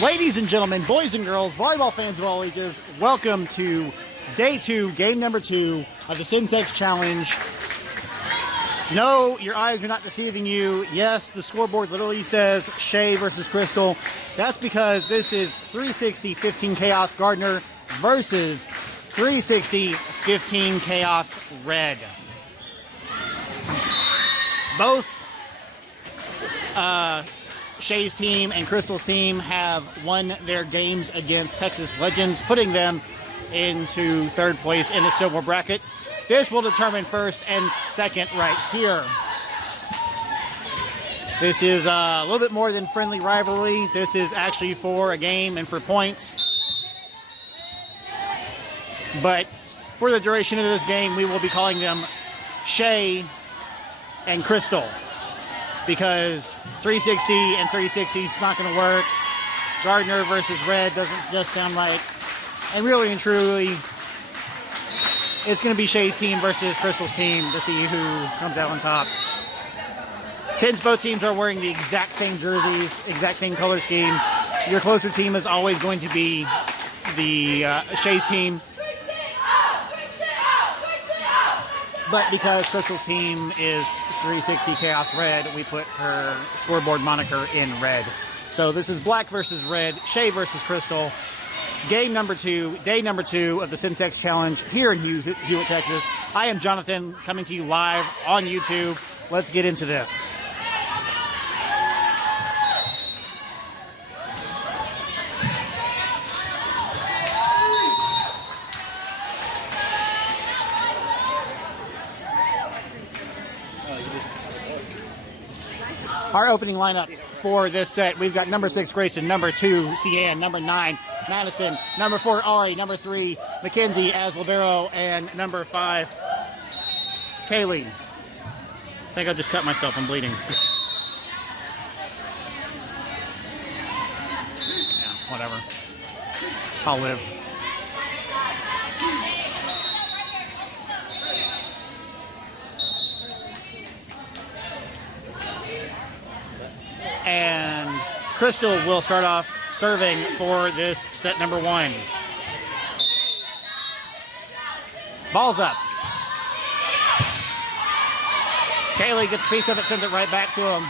Ladies and gentlemen, boys and girls, volleyball fans of all ages, welcome to day 2, game number 2 of the CenTex Challenge. No, your eyes are not deceiving you. Yes, the scoreboard literally says Shea versus Crystal. That's because this is 360-15 Kaos Gardner versus 360-15 Kaos Red. Both Shea's team and Crystal's team have won their games against Texas Legends, putting them into third place in the silver bracket. This will determine first and second right here. This is a little bit more than friendly rivalry. This is actually for a game and for points. But for the duration of this game, we will be calling them Shea and Crystal, because 360 and 360 is not going to work. Gardner versus Red doesn't just sound right. And really and truly, it's going to be Shea's team versus Crystal's team to see who comes out on top. Since both teams are wearing the exact same jerseys, exact same color scheme, your closer team is always going to be the Shea's team. But because Crystal's team is 360 Chaos Red, we put her scoreboard moniker in red. So this is black versus red, Shea versus Crystal. Game number 2, day number 2 of the CenTex Challenge here in Hewitt, Texas. I am Jonathan, coming to you live on YouTube. Let's get into this. Our opening lineup for this set, we've got number 6, Grayson, number 2, Cian, number 9, Madison, number 4, Ari, number 3, Mackenzie as libero, and number 5, Kaylee. I think I just cut myself, I'm bleeding. Yeah, whatever. I'll live. And Crystal will start off serving for this set number 1. Ball's up. Kaylee gets a piece of it, sends it right back to him.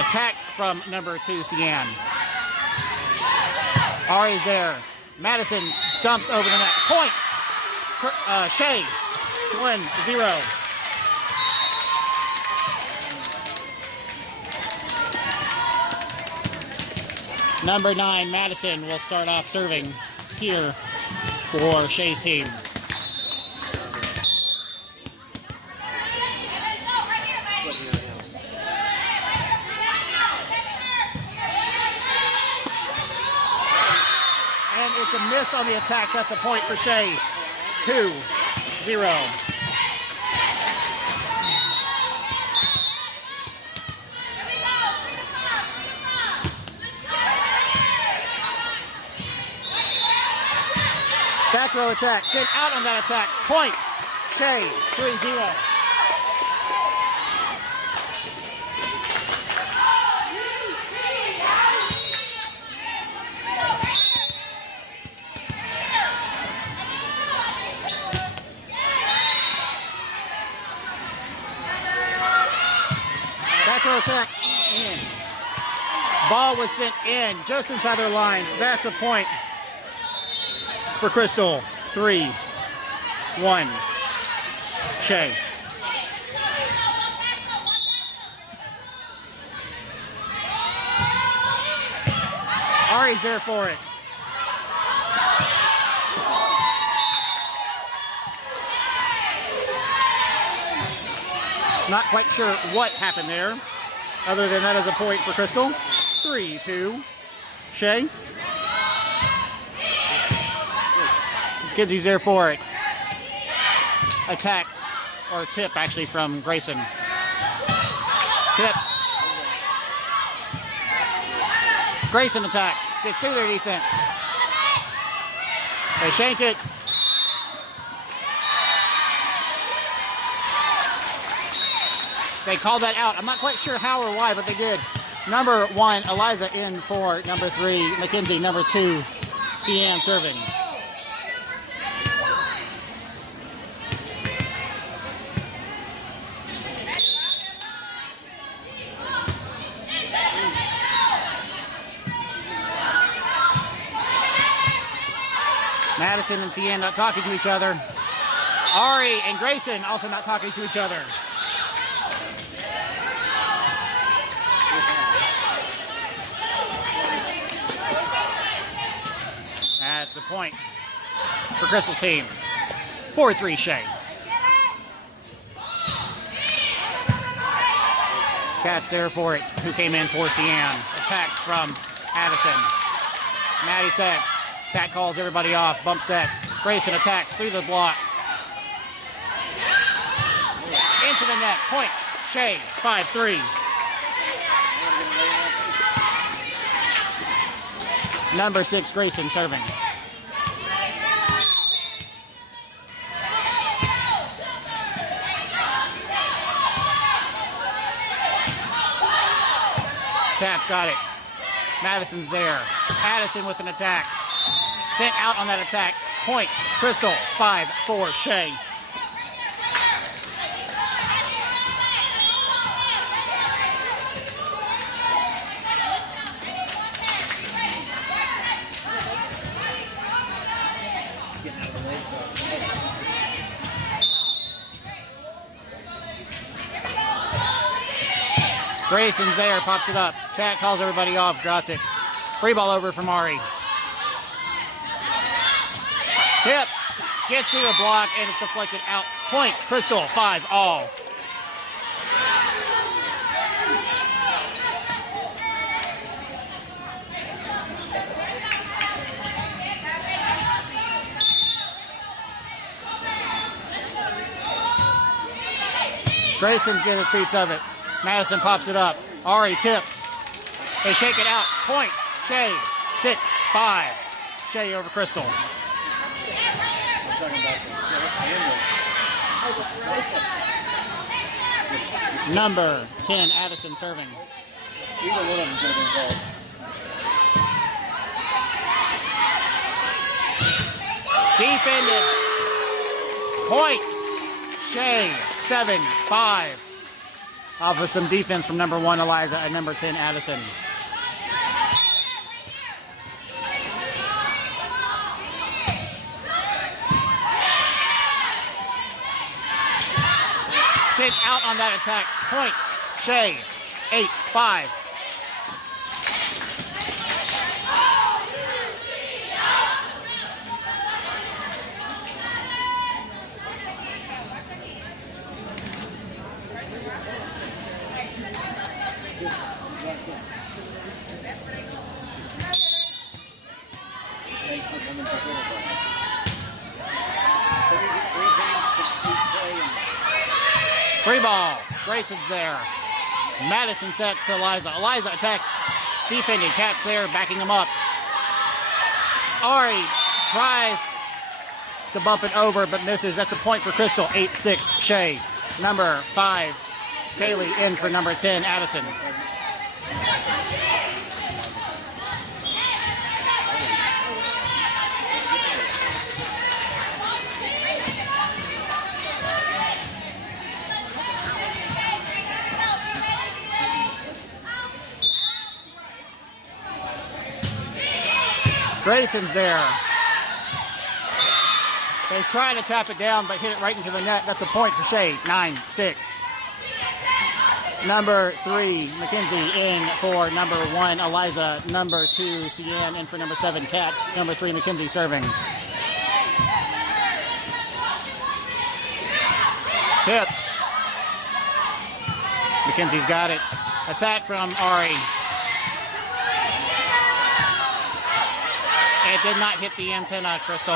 Attack from number 2, Cian. Ari's there. Madison dumps over the net. Point! Shea, 1-0. Number 9, Madison, will start off serving here for Shea's team. And it's a miss on the attack. That's a point for Shea. 2-0. Back row attack, sent out on that attack. Point, Shea, 3-0. Back row attack, in. Ball was sent in, just inside their lines. That's a point for Crystal. 3-1. Shea. Ari's there for it. Not quite sure what happened there, other than that is a point for Crystal. 3-2. Shea. Mackenzie's there for it. Attack, or tip actually, from Grayson. Tip. Grayson attacks. Gets through their defense. They shank it. They called that out. I'm not quite sure how or why, but they did. Number 1, Eliza in for number 3, Mackenzie. Number 2, Cian serving. Madison and Cian not talking to each other. Ari and Grayson also not talking to each other. That's a point for Crystal's team. 4-3 Shea. Cat's there for it, who came in for Cian. Attack from Addison. Maddie sets. Cat calls everybody off. Bump sets. Grayson attacks through the block. Into the net. Point. Shea. 5-3. Number 6, Grayson serving. Cat's got it. Madison's there. Addison with an attack. Sent out on that attack. Point. Crystal. 5-4 Shea. Grayson's there, pops it up. Cat calls everybody off, drops it. Free ball over from Ari. Tip, gets through the block, and it's deflected out. Point, Crystal, 5-all. Grayson's getting feet of it. Madison pops it up. Ari tips. They shake it out. Point. Shea. 6-5. Shea over Crystal. Number 10, Addison serving. Defended. Point. Shea. 7-5. Off of some defense from number 1, Eliza, and number 10, Addison. Sit out on that attack. Point. Shea. 8-5. Free ball. Grayson's there. Madison sets to Eliza. Eliza attacks. Defending. Cat's there, backing him up. Ari tries to bump it over, but misses. That's a point for Crystal. 8-6 Shea. Number 5, Kaylee in for number 10, Addison. Grayson's there. They try to tap it down, but hit it right into the net. That's a point for Shea. 9-6. Number 3, Mackenzie in for number 1, Eliza. Number 2, Cian in for number 7, Kat. Number 3, Mackenzie serving. Tip. Mackenzie's got it. Attack from Ari. It did not hit the antenna, Crystal.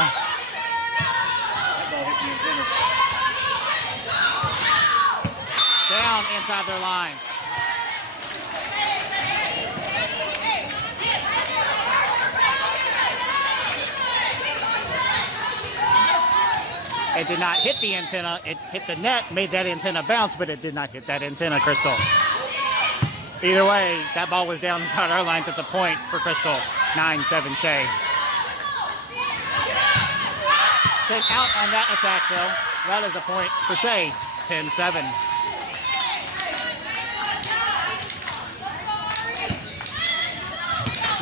Down inside their line. It did not hit the antenna. It hit the net, made that antenna bounce, but it did not hit that antenna, Crystal. Either way, that ball was down inside our lines. That's a point for Crystal. 9-7 Shea. Sent out on that attack, though. That is a point for Shea. 10-7.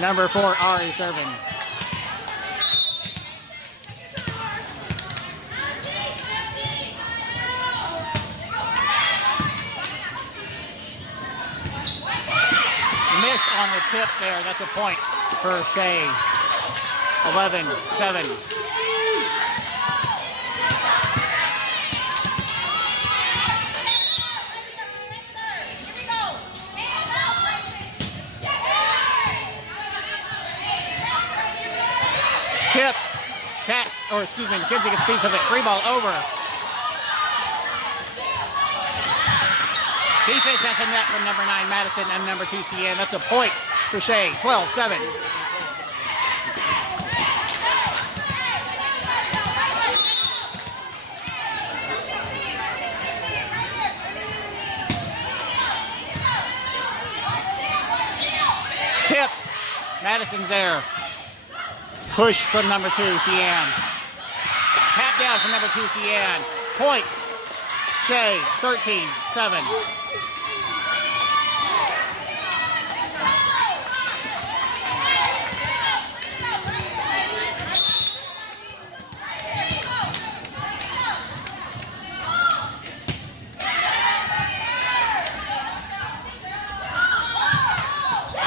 Number 4, Ari serving. Missed on the tip there. That's a point for Shea. 11-7. Tip, McKenzie gets piece of it. Free ball over. Defense at the net from number 9, Madison, and number 2, CN. That's a point for Shea. 12-7. Tip. Madison's there. Push from number 2, CN. Tap down from number 2, CN. Point. Shea, 13-7.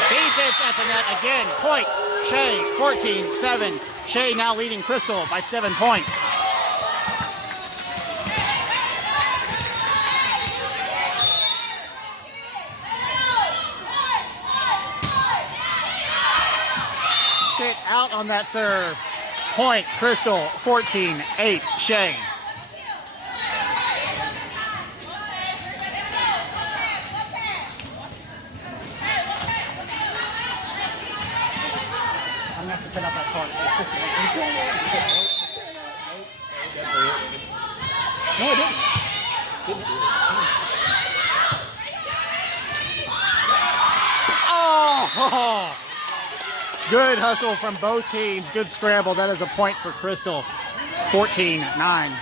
Defense at the net again. Point. Shea, 14-7. Shea now leading Crystal by 7 points. Sit out on that serve. Point, Crystal, 14-8, Shea. I'm gonna have to cut out that part. No, I didn't. Oh! Good hustle from both teams. Good scramble. That is a point for Crystal. 14-9.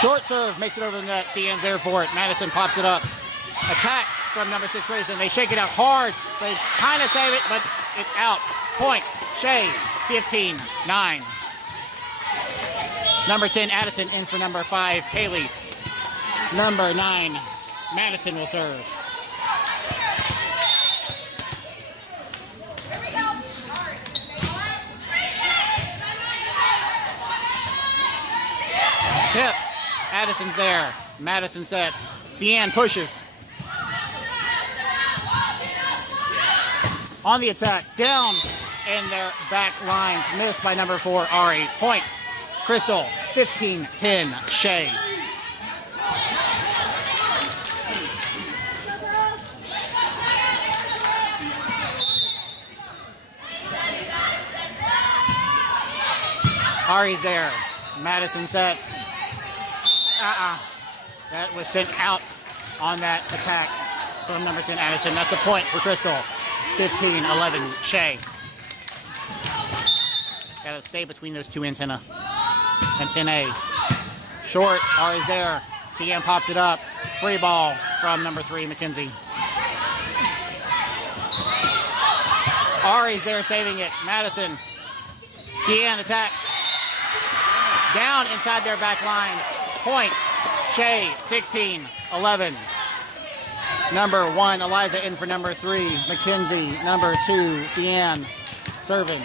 Short serve makes it over the net. CN's there for it. Madison pops it up. Attack from number 6, Raisin. They shake it out hard. They kind of save it, but it's out. Point. Shea. 15-9. Number 10, Addison, in for number 5, Haley. Number 9, Madison will serve. Tip. Addison's there. Madison sets. CN pushes. On the attack. Down in their back lines. Missed by number 4, Ari. Point. Crystal. 15-10. Shea. Ari's there. Madison sets. That was sent out on that attack from number 10, Addison. That's a point for Crystal. 15-11, Shea. Gotta stay between those two antenna. Antennae. Short, Ari's there. CN pops it up. Free ball from number 3, McKenzie. Ari's there saving it. Madison. CN attacks. Down inside their back line. Point. Shea, 16-11. Number 1, Eliza in for number 3, McKenzie. Number 2, CN, serving.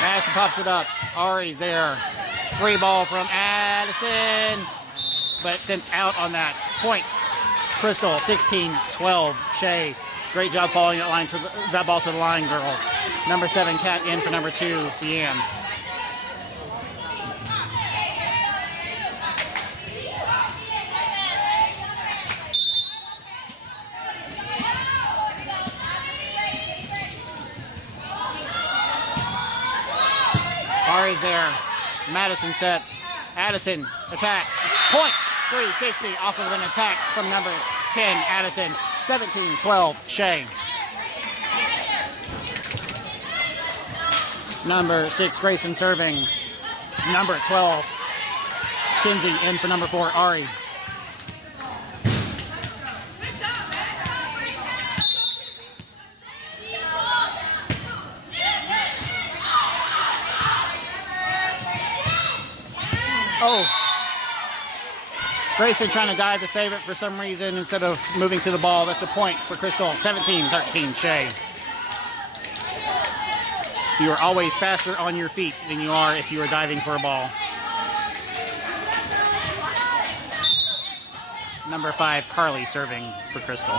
Madison pops it up. Ari's there. Free ball from Addison, but sent out on that. Point. Crystal, 16-12, Shea. Great job following that ball to the line, girls. Number 7, Kat in for number 2, Cian. Ari's there. Madison sets. Addison attacks. Point. 360 off of an attack from number 10, Addison. 17-12, Shea. Number 6, Grayson serving. Number 12, Kinsey in for number 4, Ari. Oh. Grayson trying to dive to save it for some reason instead of moving to the ball. That's a point for Crystal. 17-13, Shea. You are always faster on your feet than you are if you are diving for a ball. Number 5, Carly serving for Crystal.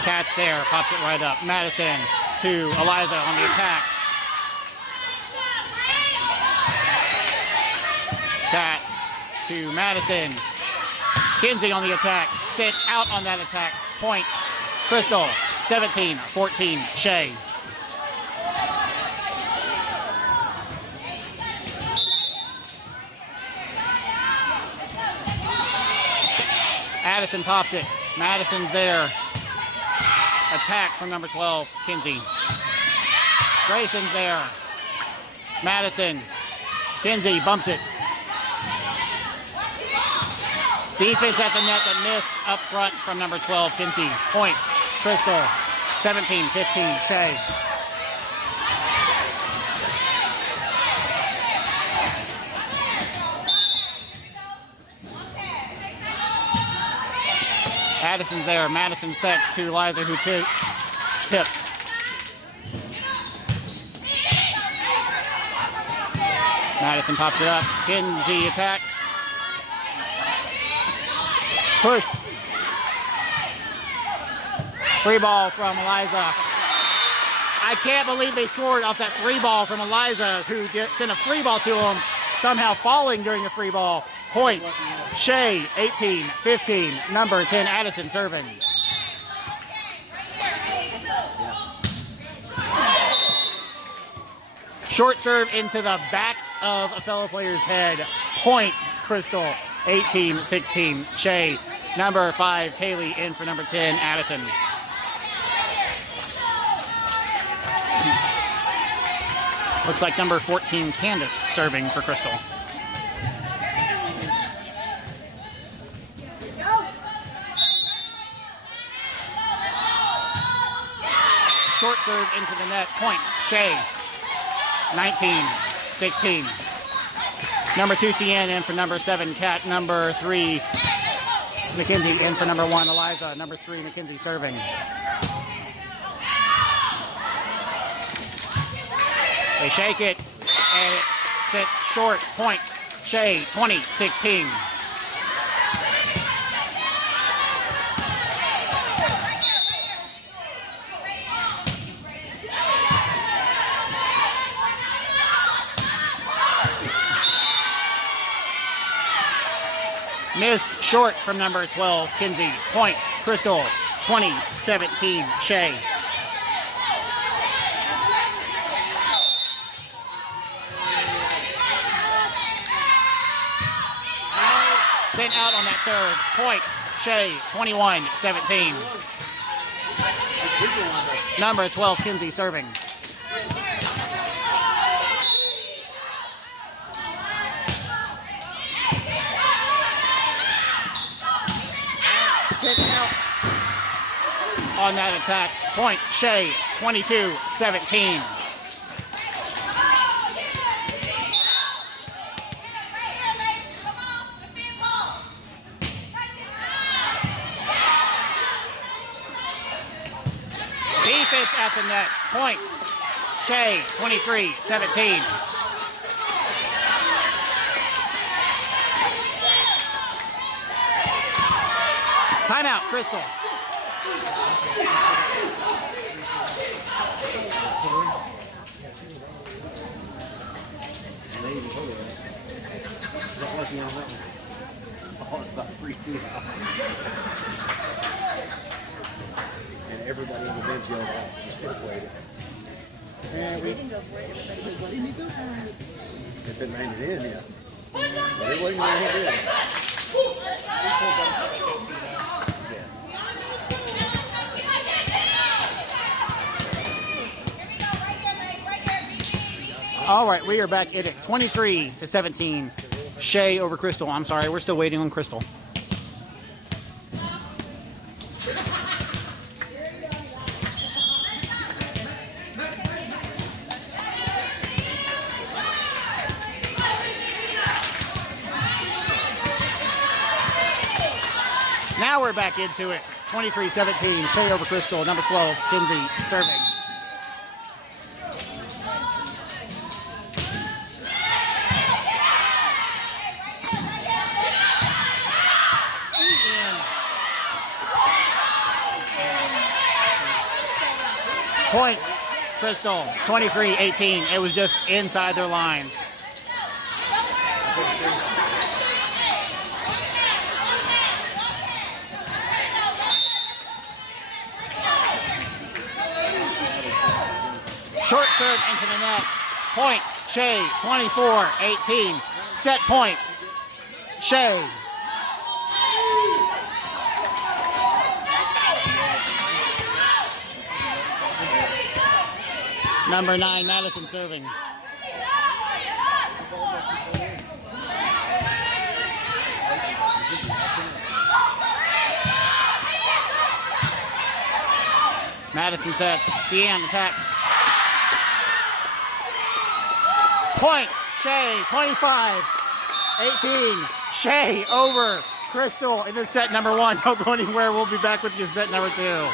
Kat's there, pops it right up. Madison to Eliza on the attack. Kat to Madison. Kinsey on the attack. Sit out on that attack. Point. Crystal. 17-14. Shea. Addison pops it. Madison's there. Attack from number 12, Kinsey. Grayson's there. Madison. Kinsey bumps it. Defense at the net that missed up front from number 12, Kinsey. Point. Crystal. 17-15, Shea. Addison's there. Madison sets to Eliza, who tips. Madison pops it up. Kinsey attacks. Push. Free ball from Eliza. I can't believe they scored off that free ball from Eliza, who sent a free ball to him, somehow falling during the free ball. Point. Shea, 18-15. Number 10, Addison serving. Short serve into the back of a fellow player's head. Point, Crystal, 18-16. Shea. Number 5, Kaylee in for number 10, Addison. Looks like number 14, Candace serving for Crystal. Short serve into the net. Point. Shea. 19-16. Number 2, Cian in for number 7, Kat. Number 3, McKenzie in for number 1, Eliza. Number 3, McKenzie serving. They shake it, and it sits short. Point. Shea, 20-16. Missed short from number 12, Kinsey. Point. Crystal, 20-17, Shea. Sent out on that serve. Point. Shea, 21-17. Number 12, Kinsey serving. Sent out on that attack. Point. Shea, 22-17. Defense at the net. Point. Shea, 23-17. Timeout, Crystal. About 3 feet out. And everybody on the bench yelled out. She still played it. She didn't go for it. Everybody was, what didn't you go for it? If it landed in, yeah. But it wasn't going to hit in. All right, we are back at it. 23-17. Shea over Crystal. I'm sorry, we're still waiting on Crystal. Now we're back into it. 23-17. Shea over Crystal. Number 12, Kinsey serving. Point, Crystal, 23-18. It was just inside their lines. Short serve into the net. Point, Shea, 24-18. Set point, Shea. Number 9, Madison serving. Madison sets. Cian attacks. Point, Shea, 25-18. Shea over Crystal in the set number 1. Don't go anywhere. We'll be back with you set number 2.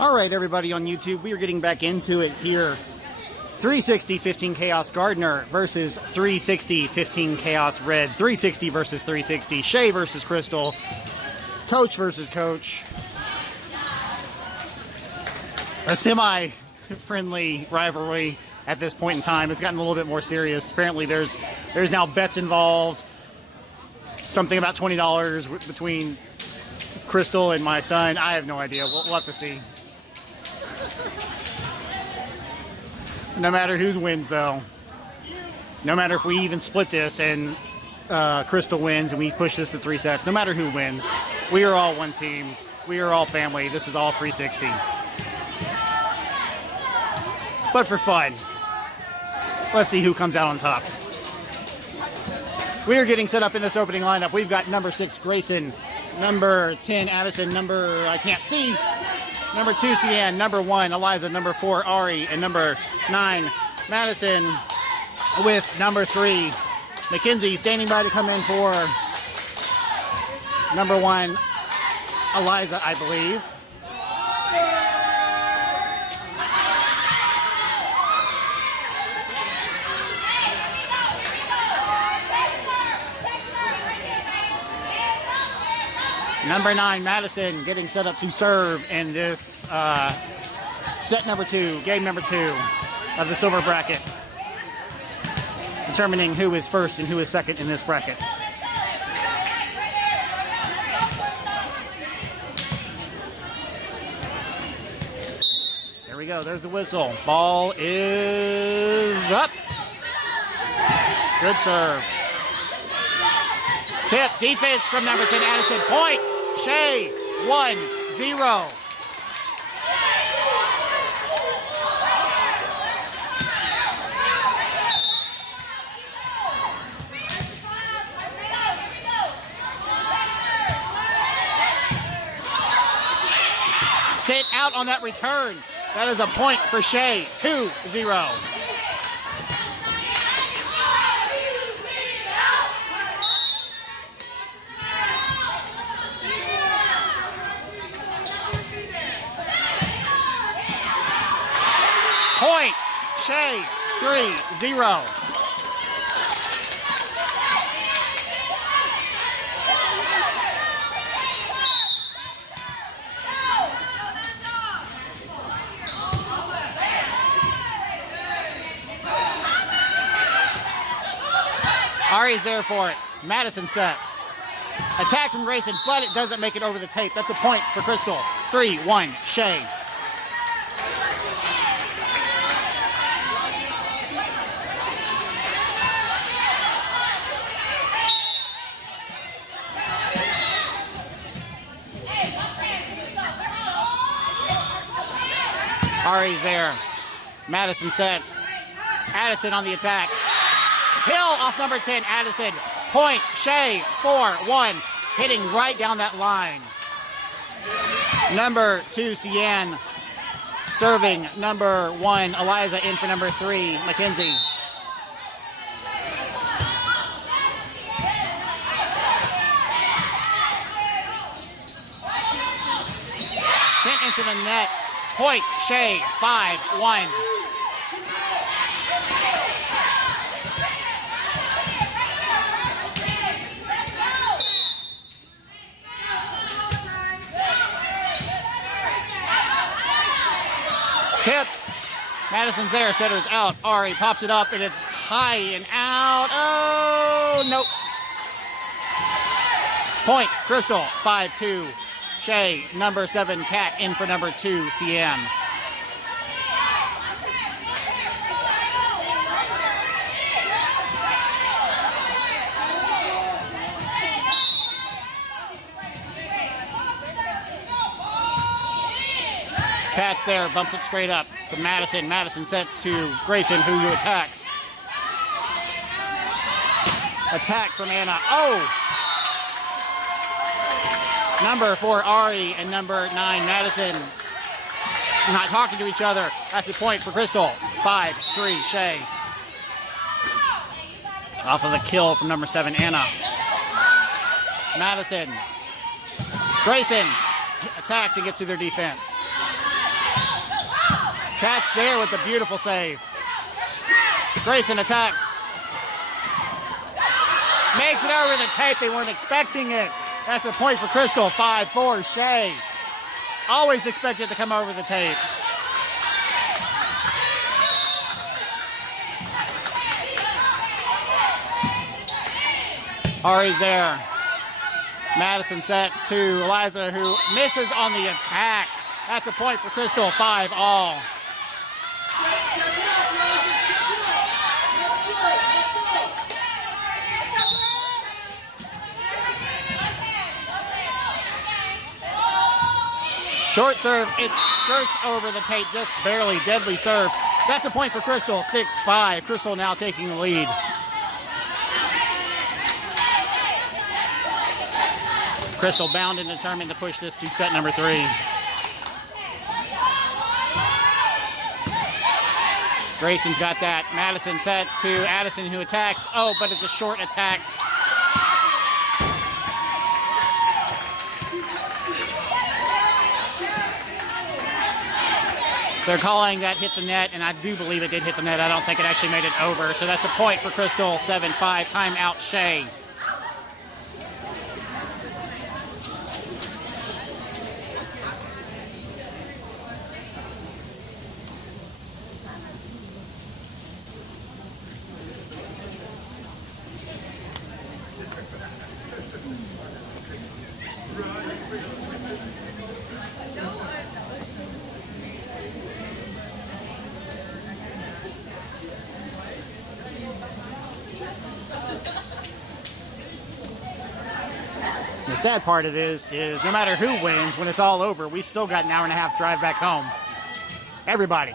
All right, everybody on YouTube, we are getting back into it here. 360-15 Kaos Gardner versus 360-15 Chaos Red. 360 versus 360. Shea versus Crystal. Coach versus coach. A semi-friendly rivalry at this point in time. It's gotten a little bit more serious. Apparently there's now bets involved. Something about $20 between Crystal and my son. I have no idea. We'll have to see. No matter who wins, though. No matter if we even split this and Crystal wins and we push this to 3 sets. No matter who wins, we are all one team. We are all family. This is all 360. But for fun, let's see who comes out on top. We are getting set up in this opening lineup. We've got number 6, Grayson, number 10, Addison, number, I can't see, number 2, Cian, number 1, Eliza, number 4, Ari, and number 9, Madison, with number 3, Mackenzie, standing by to come in for number 1, Eliza, I believe. Number 9, Madison, getting set up to serve in this set number 2, game number 2 of the silver bracket, determining who is first and who is second in this bracket. There we go. There's the whistle. Ball is up. Good serve. Tip, defense from number 10, Addison. Point. Shea, 1-0. Sit out on that return. That is a point for Shea, 2-0. Point, Shea, 3-0. Ari's there for it. Madison sets. Attack from Grayson, but it doesn't make it over the tape. That's a point for Crystal. 3-1, Shea. Ari's there. Madison sets. Addison on the attack. Hill off number 10, Addison. Point, Shea, 4-1. Hitting right down that line. Number 2, Cian. Serving number 1, Eliza, in for number 3, Mackenzie. Sent into the net. Point, Shea, 5-1. Tip. Madison's there. Setter's out. Ari pops it up, and it's high and out. Oh, nope. Point, Crystal, 5-2. Shea, number 7, Kat, in for number 2, Cian. Kat's there, bumps it straight up to Madison. Madison sets to Grayson, who attacks. Attack from Anna. Oh! Number 4, Ari, and number 9, Madison, not talking to each other. That's a point for Crystal. 5-3, Shea. Off of the kill from number 7, Anna. Madison. Grayson attacks and gets through their defense. Cat's there with the beautiful save. Grayson attacks. Makes it over the tape. They weren't expecting it. That's a point for Crystal. 5-4, Shea. Always expect it to come over the tape. Ari's there. Madison sets to Eliza, who misses on the attack. That's a point for Crystal. 5-all. Short serve, it skirts over the tape, just barely. Deadly serve. That's a point for Crystal, 6-5. Crystal now taking the lead. Crystal bound and determined to push this to set number 3. Grayson's got that. Madison sets to Addison, who attacks. Oh, but it's a short attack. They're calling that hit the net, and I do believe it did hit the net. I don't think it actually made it over. So that's a point for Crystal, 7-5. Timeout, Shea. The sad part of this is no matter who wins, when it's all over, we still got an hour and a half drive back home. Everybody.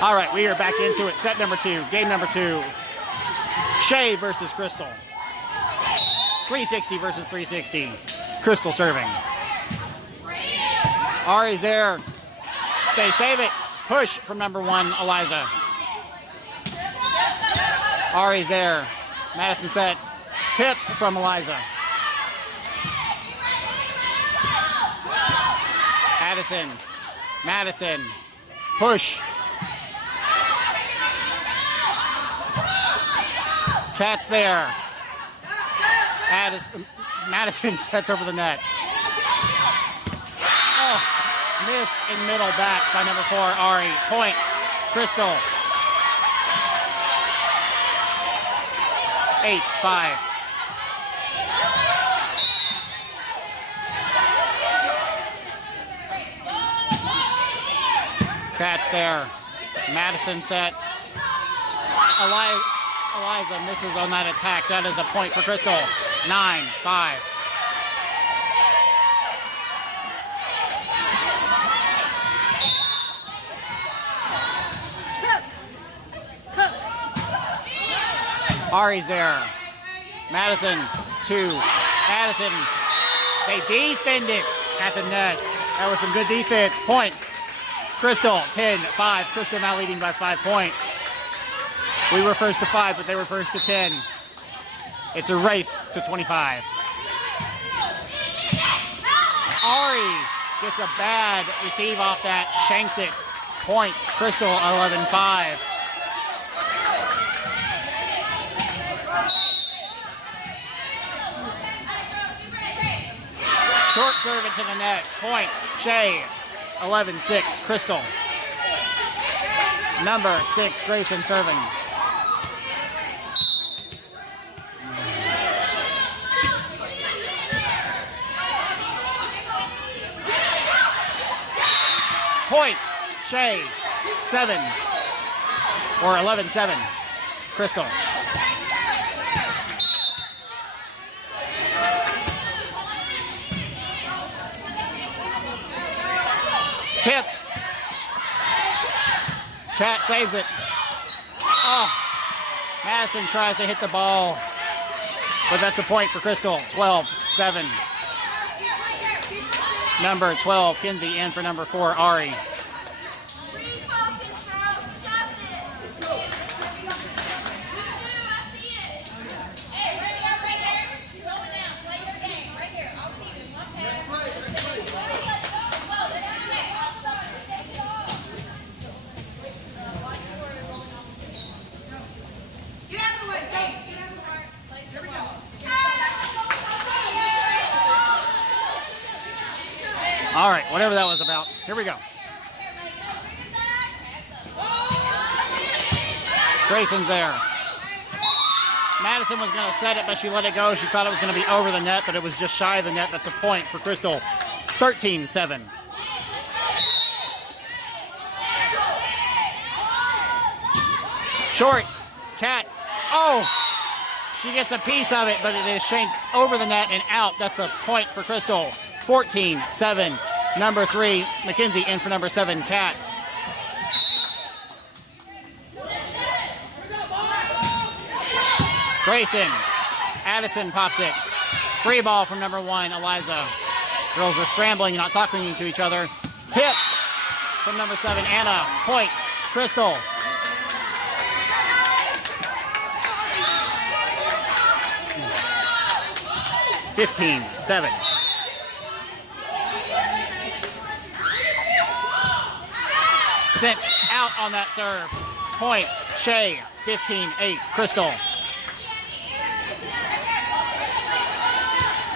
All right, we are back into it. Set number 2, game number 2. Shea versus Crystal. 360 versus 360. Crystal serving. Ari's there. They save it. Push from number 1, Eliza. Ari's there. Madison sets. Tipped from Eliza. Addison. Madison. Push. Cat's there. Madison sets over the net. Oh, missed in middle back by number 4, Ari. Point, Crystal. 8-5. Cat's there. Madison sets. Eliza misses on that attack. That is a point for Crystal. 9-5. Ari's there. Madison to Addison. They defend it at the net. That was some good defense. Point. Crystal, 10-5. Crystal now leading by 5 points. We were first to 5, but they were first to 10. It's a race to 25. Ari gets a bad receive off that, shanks it. Point, Crystal, 11-5. Short serve into the net. Point, Shea, 11-6. Crystal. Number 6, Grayson serving. Point, Shea, 7, or 11-7, Crystal. Tip. Cat saves it. Oh, Madison tries to hit the ball, but that's a point for Crystal, 12-7. Number 12, Kinsey, in for number 4, Ari. All right, whatever that was about. Here we go. Grayson's there. Madison was going to set it, but she let it go. She thought it was going to be over the net, but it was just shy of the net. That's a point for Crystal. 13-7. Short. Cat Oh, she gets a piece of it, but it is shanked over the net and out. That's a point for Crystal. 14-7. Number 3, Mackenzie in for number 7, Kat. Grayson. Addison pops it. Free ball from number 1, Eliza. Girls are scrambling, not talking to each other. Tip from number 7, Anna. Point, Crystal. (15-7). Sent out on that serve. Point, Shea. 15-8, Crystal.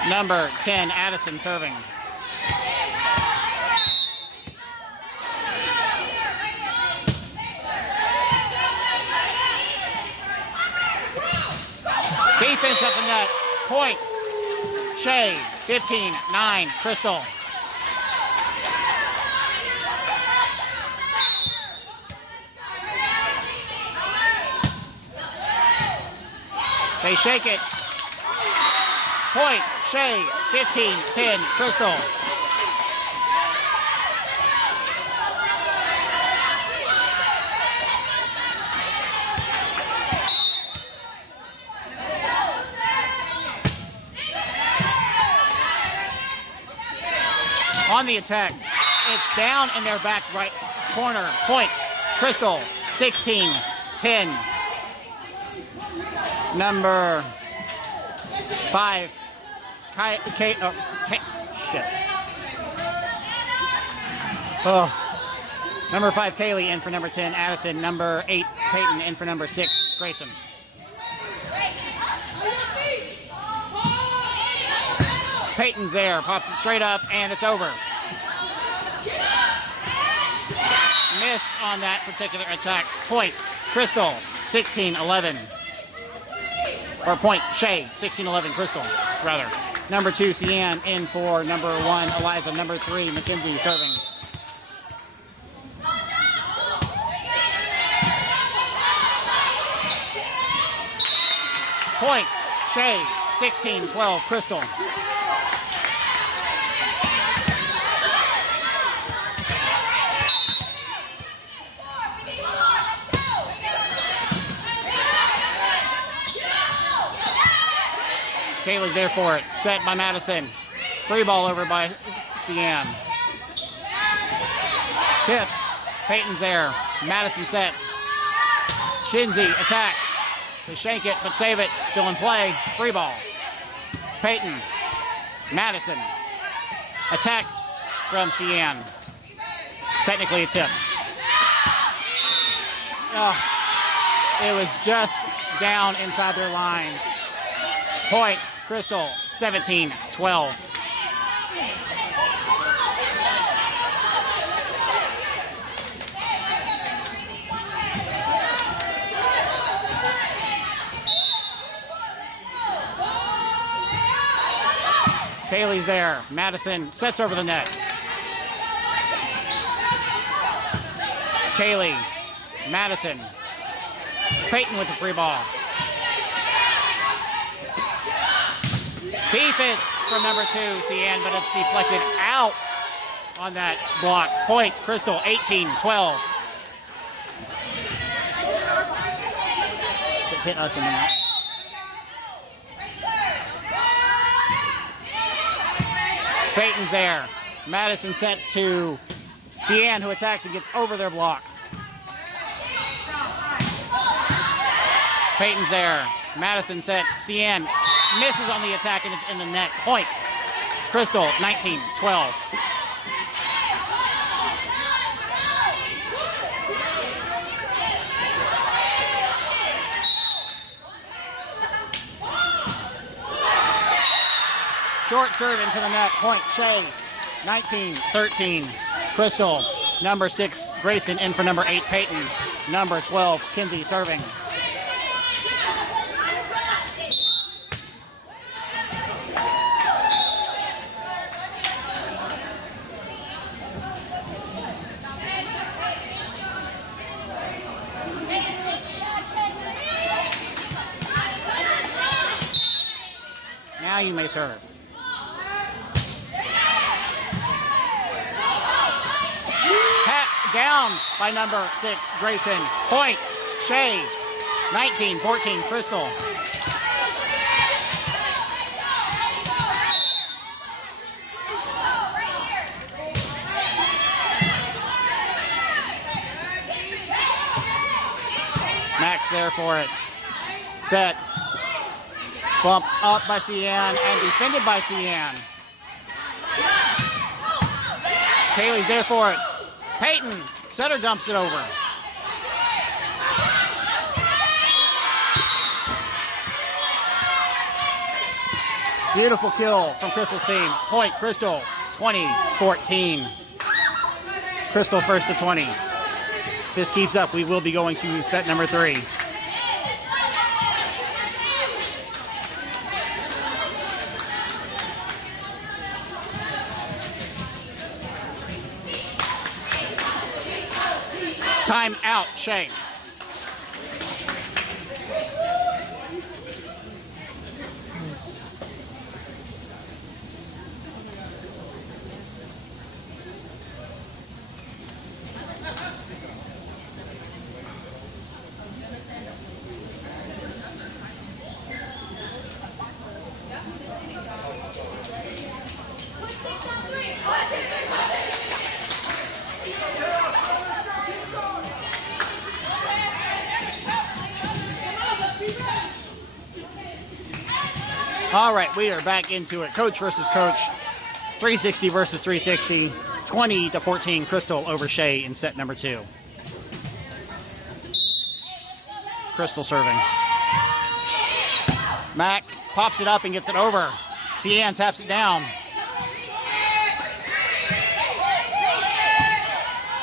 Number 10, Addison serving. Defense at the net. Point. Shea. 15-9. Crystal. They shake it. Point. Shea. 15-10. Crystal. On the attack. It's down in their back right corner. Point. Crystal. 16-10. Number 5. Shit. Oh. Number 5, Kaylee in for number 10, Addison. Number 8, Peyton in for number 6, Grayson. Peyton's there, pops it straight up, and it's over. Missed on that particular attack. Point, Crystal, 16-11. Or point, Shea, 16-11, Crystal, rather. Number 2, Cian in for number 1, Eliza. Number 3, Mackenzie serving. Point, Shea, 16-12, Crystal. Kayla's there for it. Set by Madison. Free ball over by Cian. Tip. Peyton's there. Madison sets. Kinsey attacks. They shank it, but save it. Still in play. Free ball. Peyton. Madison. Attack from Cian. Technically a tip. It was just down inside their lines. Point, Crystal, 17-12. Kaylee's there. Madison sets over the net. Kaylee, Madison, Peyton with the free ball. Defense from number 2, Cian, but it's deflected out on that block. Point, Crystal, 18-12. Does it hit us in the net? Peyton's there. Madison sets to Cian, who attacks and gets over their block. Peyton's there. Madison sets. Cian misses on the attack and it's in the net. Point. Crystal, 19-12. Short serve into the net. Point, Shea, 19-13. Crystal, number 6, Grayson in for number 8, Peyton. Number 12, Kinsey serving. Grayson may serve. Down by number 6, Grayson. Point, Shea. 19-14, Crystal. Max there for it. Set. Bump up by Cian and defended by Cian. Kaylee's there for it. Peyton, setter dumps it over. Beautiful kill from Crystal's team. Point, Crystal, 20-14. Crystal first to 20. If this keeps up, we will be going to set number 3. Time out, Shea. All right, we are back into it. Coach versus coach. 360 versus 360. 20-14, Crystal over Shea in set number 2. Crystal serving. Mac pops it up and gets it over. Cian taps it down.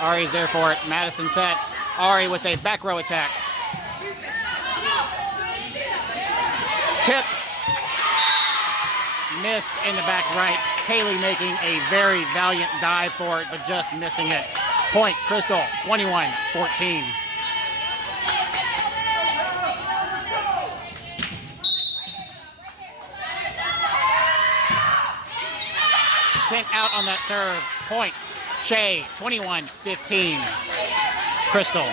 Ari's there for it. Madison sets. Ari with a back row attack. Tip. Missed in the back right. Kaylee making a very valiant dive for it, but just missing it. Point, Crystal, 21-14. Sent out on that serve. Point, Shea, 21-15. Crystal.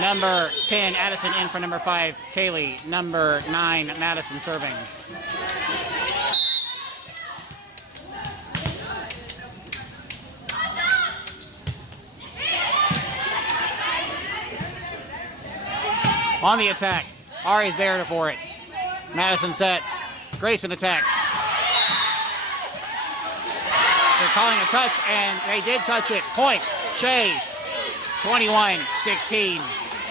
Number 10, Addison in for number 5, Kaylee. Number 9, Madison serving. On the attack, Ari's there for it. Madison sets. Grayson attacks. They're calling a touch, and they did touch it. Point, Shea, 21-16.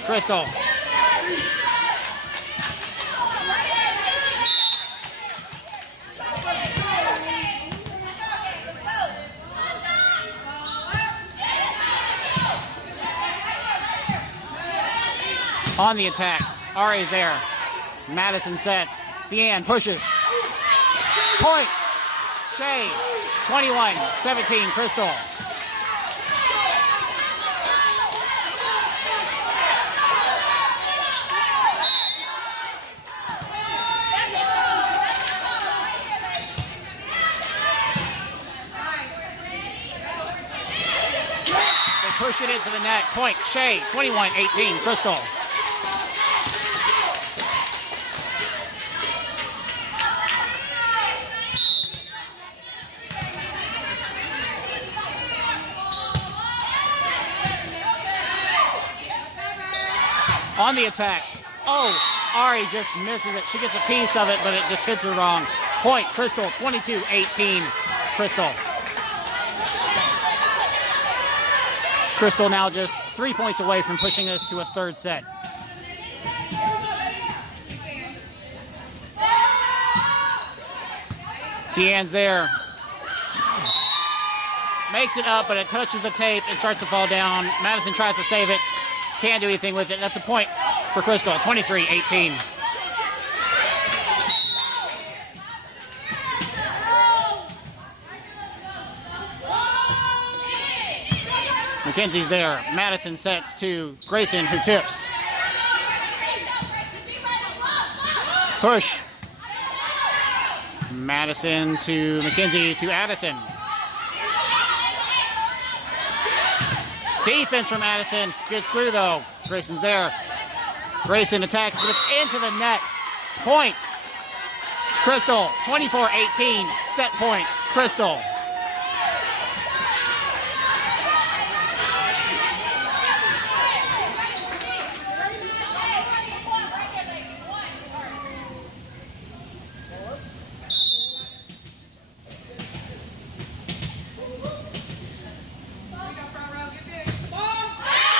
Crystal. On the attack, Ari's there. Madison sets. Cian pushes. Point. Shea. 21-17, Crystal. They push it into the net. Point. Shea. 21-18, Crystal. On the attack. Oh, Ari just misses it. She gets a piece of it, but it just hits her wrong. Point, Crystal, 22-18. Crystal. Crystal now just 3 points away from pushing us to a third set. Cian's there. Makes it up, but it touches the tape and starts to fall down. Madison tries to save it. Can't do anything with it. That's a point for Crystal, 23-18. McKenzie's there. Madison sets to Grayson, who tips. Push. Madison to McKenzie to Addison. Defense from Addison. Gets through though. Grayson's there. Grayson attacks, but it's into the net. Point. Crystal, 24-18. Set point. Crystal.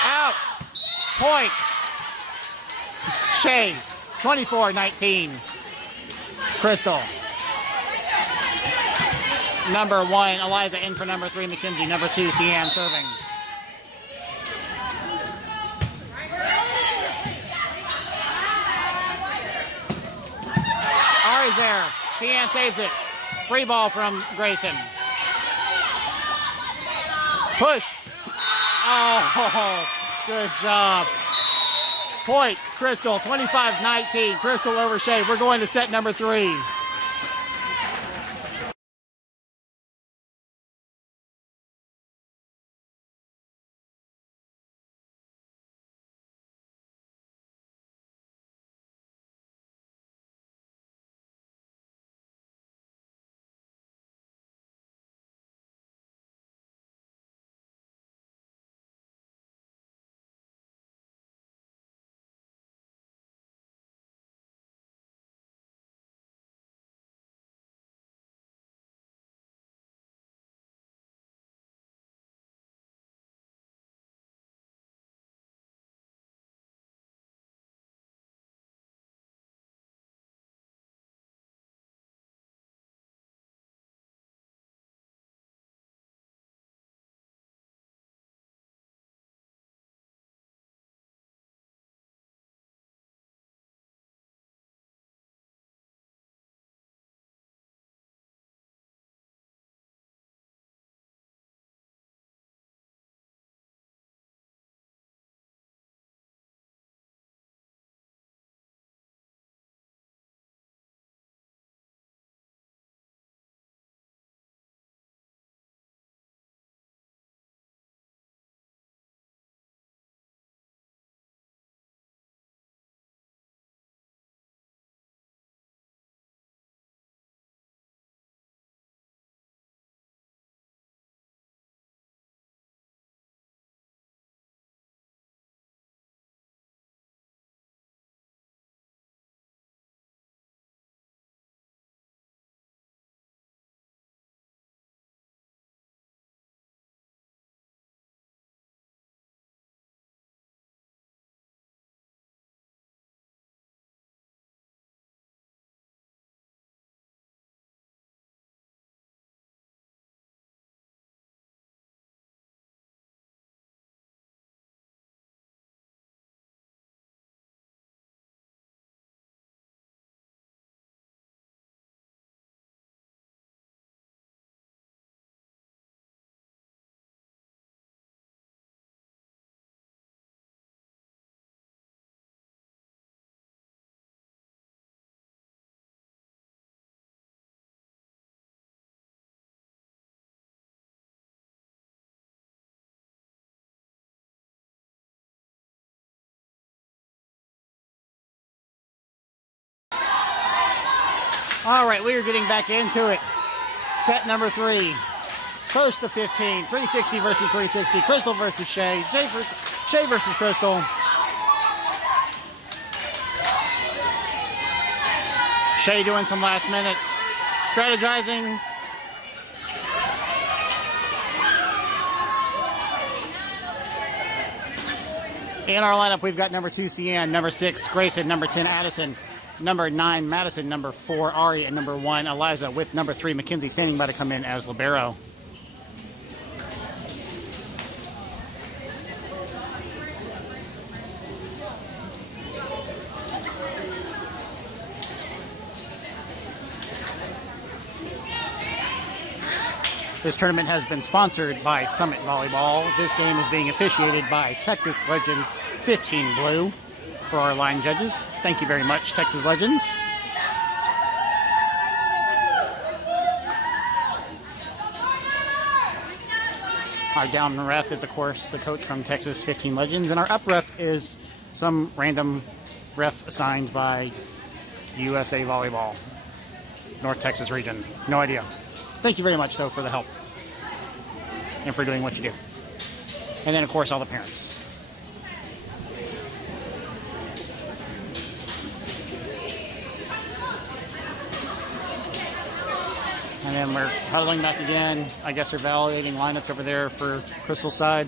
Out. Point. Shea, 24-19. Crystal. Number 1, Eliza in for number 3, McKenzie. Number 2, Cian serving. Ari's there. Cian saves it. Free ball from Grayson. Push. Oh, good job. Point, Crystal, 25-19. Crystal over Shea. We're going to set number 3. All right, we are getting back into it. Set number 3. First to 15. 360 versus 360. Crystal versus Shea. Shea versus Crystal. Shea doing some last minute strategizing. In our lineup, we've got number 2, Cian, number 6, Grayson, number 10, Addison, number 9, Madison, number 4, Ari, and number 1, Eliza, with number 3, McKenzie, standing by to come in as libero. This tournament has been sponsored by Summit Volleyball. This game is being officiated by Texas Legends 15 Blue for our line judges. Thank you very much, Texas Legends. Our down ref is, of course, the coach from Texas 15 Legends, and our up ref is some random ref assigned by USA Volleyball, North Texas region. No idea. Thank you very much, though, for the help and for doing what you do. And then, of course, all the parents. And then we're huddling back again. I guess they're validating lineups over there for Crystal's side.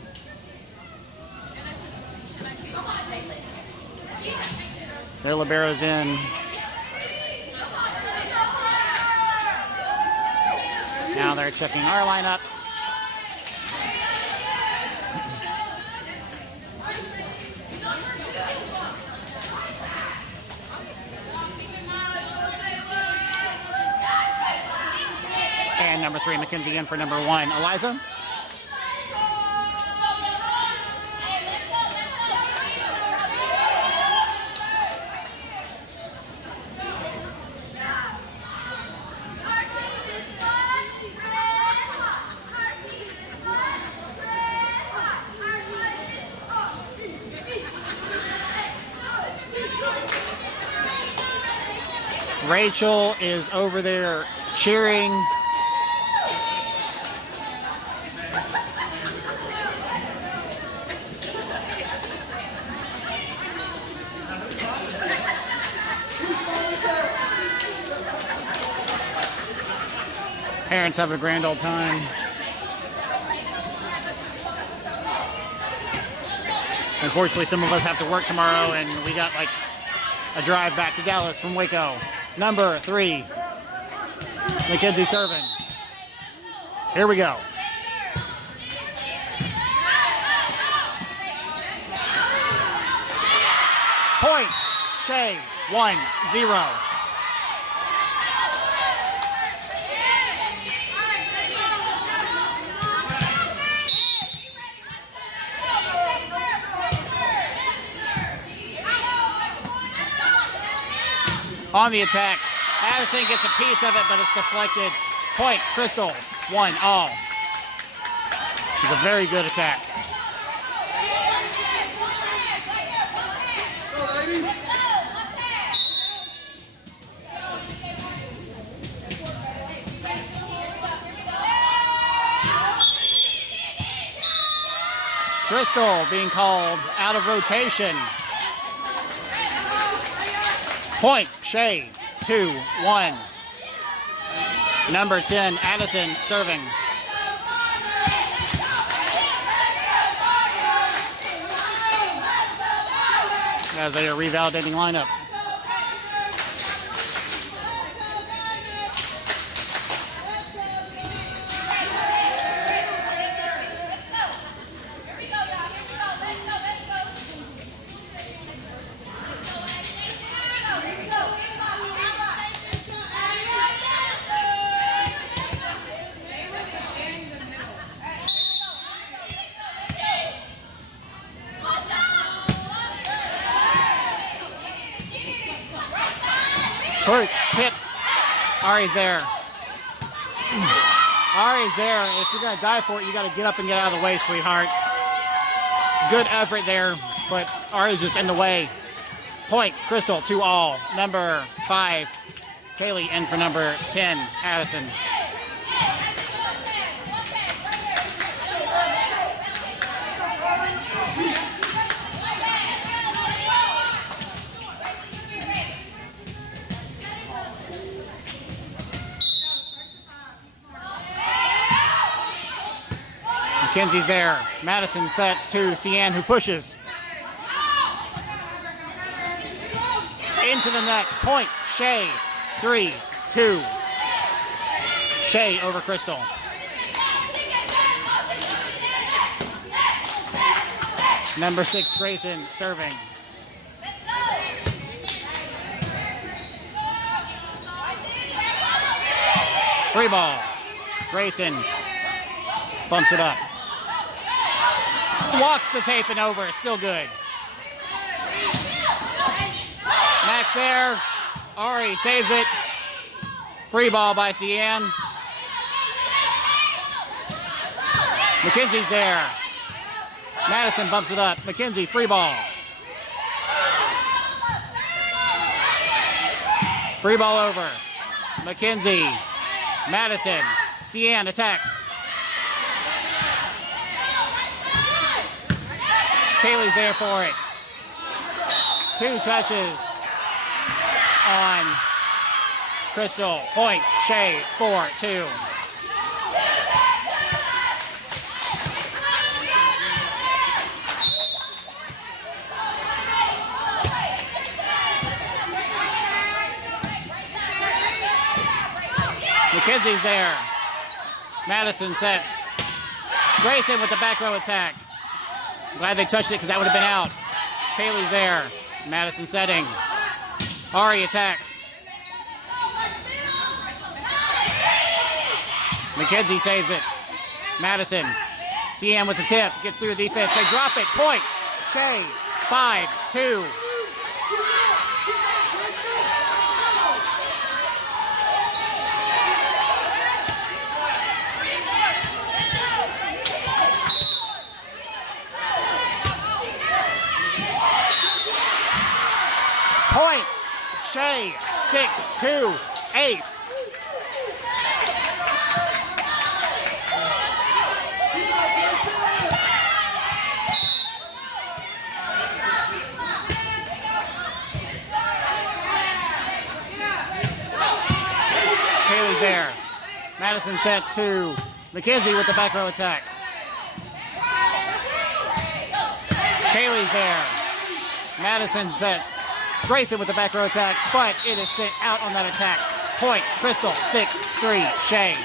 Their libero's in. Now they're checking our lineup. And number 3, Mackenzie in for number 1, Eliza. Rachel is over there cheering. Parents have a grand old time. Unfortunately, some of us have to work tomorrow, and we got like a drive back to Dallas from Waco. Number 3, Mackenzie serving. Here we go. Point, Shea, 1-0. On the attack, Addison gets a piece of it, but it's deflected. Point, Crystal, 1-all. It's a very good attack. Crystal being called out of rotation. Point, Shea, 2-1. Number 10, Addison, serving. As they are revalidating lineup. Hit. Ari's there. Ari's there. If you're going to die for it, you got to get up and get out of the way, sweetheart. Good effort there, but Ari's just in the way. Point, Crystal, 2-all. Number 5, Kaylee in for number 10, Addison. Mackenzie's there. Madison sets to Cian, who pushes. Into the net. Point. Shea. 3-2. Shea over Crystal. Number 6, Grayson, serving. Free ball. Grayson bumps it up. Walks the tape and over. Still good. Max there. Ari saves it. Free ball by Cian. McKenzie's there. Madison bumps it up. McKenzie, free ball. Free ball over. McKenzie. Madison. Cian attacks. Kaylee's there for it. 2 touches on Crystal. Point. Shea, 4-2. McKenzie's there. Madison sets. Grayson with the back row attack. Glad they touched it because that would have been out. Kaylee's there. Madison setting. Ari attacks. McKenzie saves it. Madison. CM with the tip. Gets through the defense. They drop it. Point. Shea. 5-2. Point. Shea. 6-2. Ace. Kaylee's there. Madison sets to McKenzie with the back row attack. Kaylee's there. Madison sets. Grayson with the back row attack, but it is sent out on that attack. Point. Crystal. 6-3. Shea.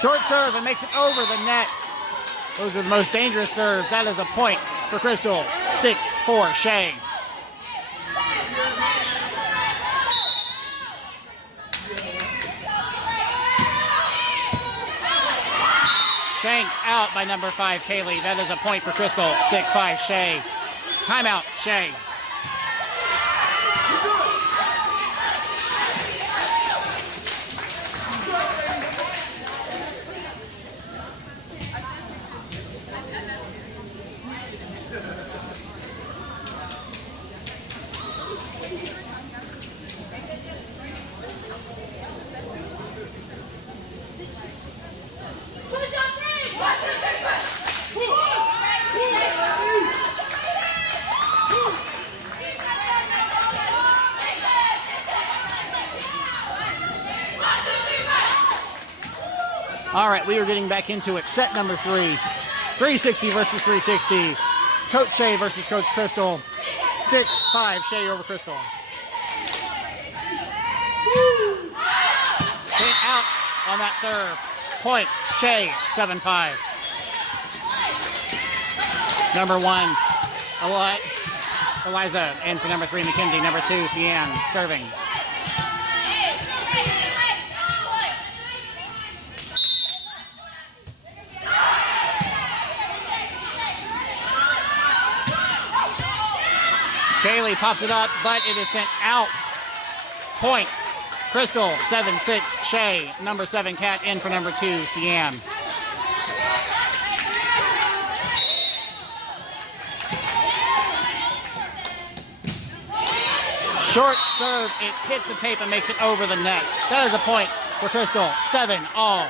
Short serve and makes it over the net. Those are the most dangerous serves. That is a point for Crystal. 6-4, Shea. Shanked out by number 5, Kaylee. That is a point for Crystal. 6-5, Shea. Timeout, Shea. All right, we are getting back into it. Set number 3. 360 versus 360. Coach Shea versus Coach Crystal. 6-5, Shea over Crystal. Hit out on that serve. Point, Shea, 7-5. Number 1, Eliza. And for number 3, McKenzie. Number 2, Cian, serving. Kaylee pops it up, but it is sent out. Point. Crystal, 7-6, Shea. Number 7, Cat, in for number 2, Cian. Short serve, it hits the tape and makes it over the net. That is a point for Crystal, 7-all.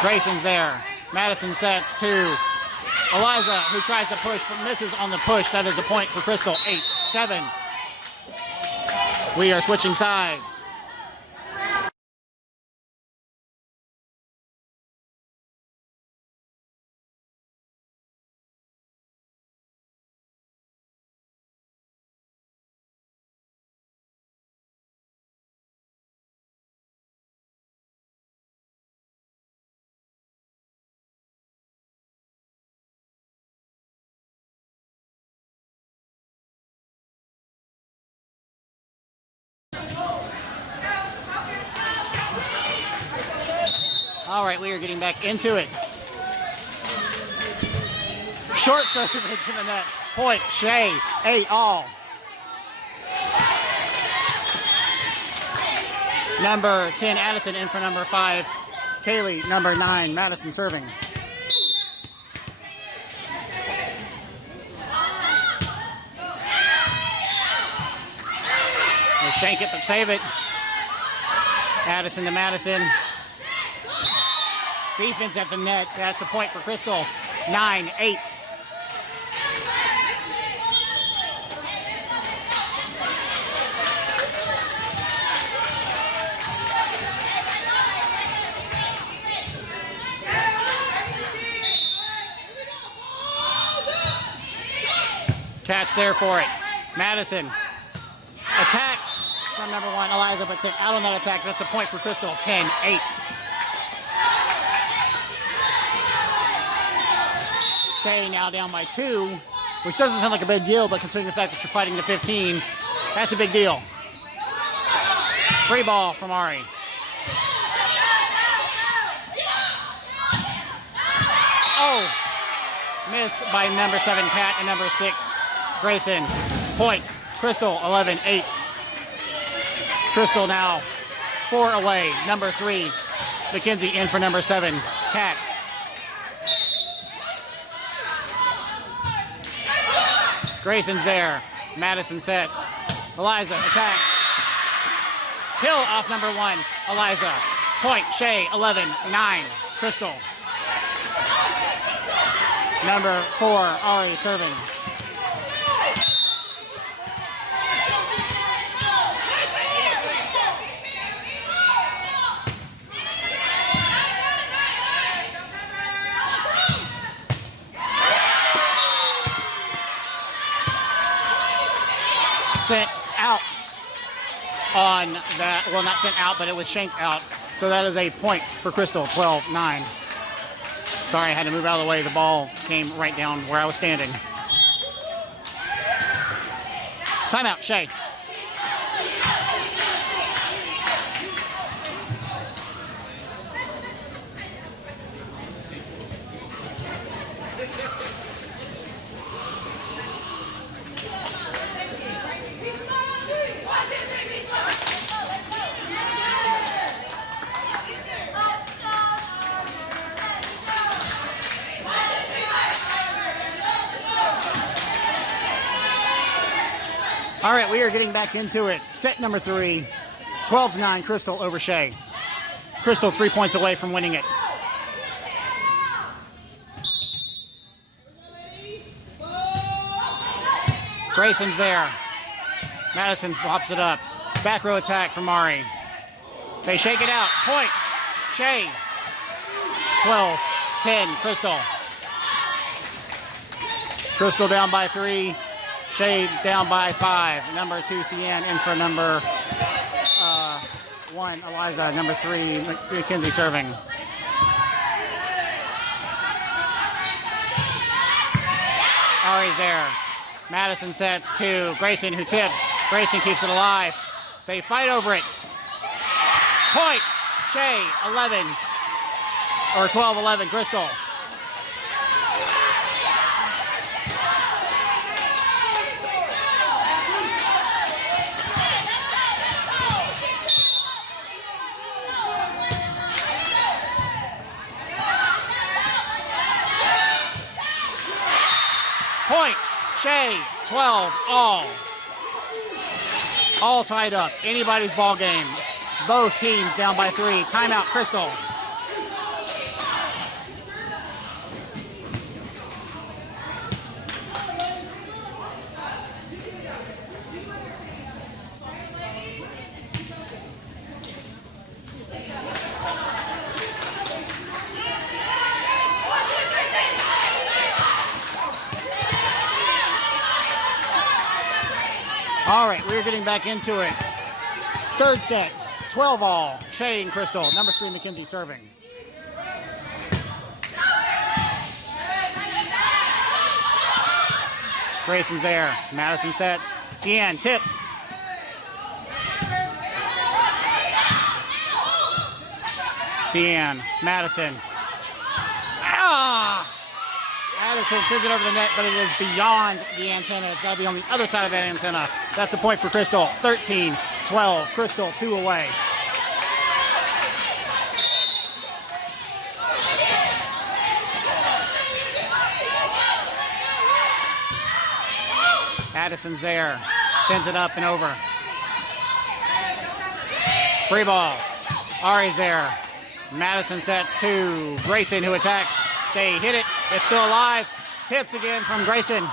Grayson's there. Madison sets to Eliza, who tries to push but misses on the push. That is a point for Crystal. 8-7. We are switching sides. right, we are getting back into it. Short serve into the net. Point, Shea, 8-all. Number 10, Addison in for number 5. Kaylee, number 9, Madison serving. They shank it, but save it. Addison to Madison. Defense at the net. That's a point for Crystal. 9-8. Cats there for it. Madison. Attack from number 1, Eliza, but sent out on that attack. That's a point for Crystal. 10-8. Shea now down by 2, which doesn't sound like a big deal, but considering the fact that you're fighting to 15, that's a big deal. Free ball from Ari. Oh! Missed by number 7, Kat, and number 6, Grayson. Point. Crystal, 11-8. Crystal now 4 away. Number 3, Mackenzie in for number 7, Kat. Grayson's there. Madison sets. Eliza attacks. Kill off number 1, Eliza. Point, Shea, 11-9. Crystal. Number 4, Ari serving. Sent out on that, well, not sent out, but it was shanked out. So that is a point for Crystal, 12-9. Sorry, I had to move out of the way. The ball came right down where I was standing. Timeout, Shea. All right, we are getting back into it. Set number 3, 12-9, Crystal over Shea. Crystal 3 points away from winning it. Grayson's there. Madison pops it up. Back row attack from Mari. They shake it out. Point. Shea. 12-10, Crystal. Crystal down by 3. Shea down by 5. Number 2, Cian in for number 1, Eliza. Number 3, Mackenzie serving. Ari's there. Madison sets to Grayson, who tips. Grayson keeps it alive. They fight over it. Point. Shea, 11. Or 12-11, Crystal. Point. Shea, 12, all. All tied up. Anybody's ball game. Both teams down by 3. Timeout, Crystal. All right, we're getting back into it. Third set, 12-all. Shea and Crystal. Number 3, Mackenzie serving. Grayson's there. Madison sets. Cian tips. Cian, Madison. Ah! Madison sends it over the net, but it is beyond the antenna. It's got to be on the other side of that antenna. That's a point for Crystal. 13-12. Crystal 2 away. Addison's there. Sends it up and over. Free ball. Ari's there. Madison sets to Grayson, who attacks. They hit it. It's still alive. Tips again from Grayson.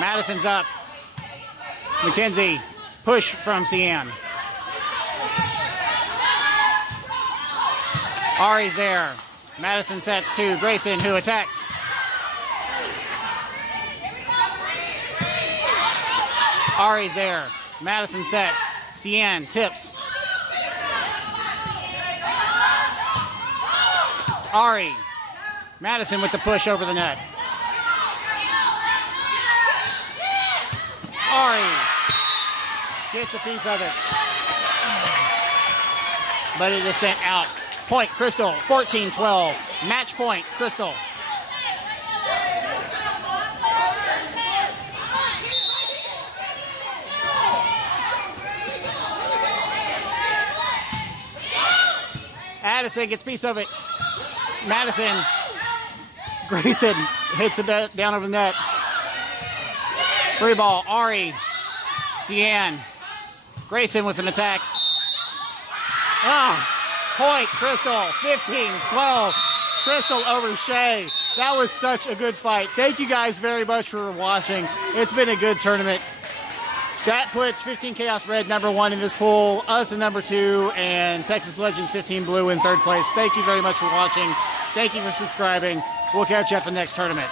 Madison's up. McKenzie. Push from Cian. Ari's there. Madison sets to Grayson, who attacks. Ari's there. Madison sets. Cian tips. Ari. Madison with the push over the net. Ari gets a piece of it. But it is sent out. Point Crystal, 14-12. Match point Crystal. Addison gets a piece of it. Madison. Grayson hits it down over the net. Free ball. Ari. Cian. Grayson with an attack. Point Crystal. 15-12. Crystal over Shea. That was such a good fight. Thank you guys very much for watching. It's been a good tournament. That puts 15 Chaos Red #1 in this pool, us in #2, and Texas Legends 15 Blue in 3rd place. Thank you very much for watching. Thank you for subscribing. We'll catch you at the next tournament.